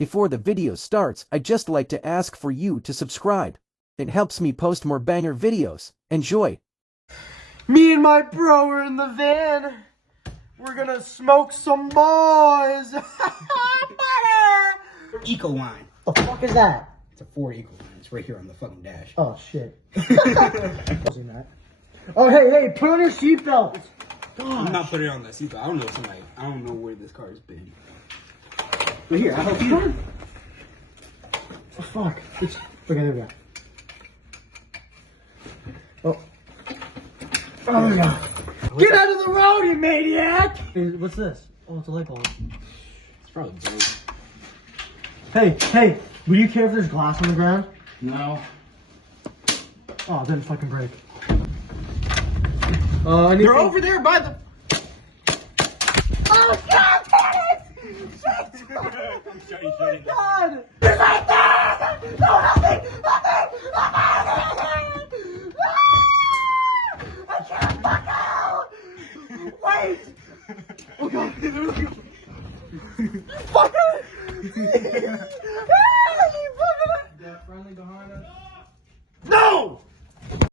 Before the video starts, I'd just like to ask for you to subscribe. It helps me post more banger videos. Enjoy! Me and my bro are in the van. We're gonna smoke some boys. Eco wine. The fuck is that? It's a 4 Eco wine. It's right here on the fucking dash. Oh shit. Oh hey, put on your seatbelt. I'm not putting it on the seatbelt. I don't know where this car has been. But here, I'll help you. Oh fuck. Okay, there we go. Oh. Oh my god. Get out of the road, you maniac! Hey, what's this? Oh, it's a light bulb. It's probably dope. Hey, would you care if there's glass on the ground? No. Oh, it didn't fucking break. They're over there by the... Oh god, damn it! Shit! Oh my god! He's right there! No, nothing! I can't fuck out! Wait! Oh god! Fucker!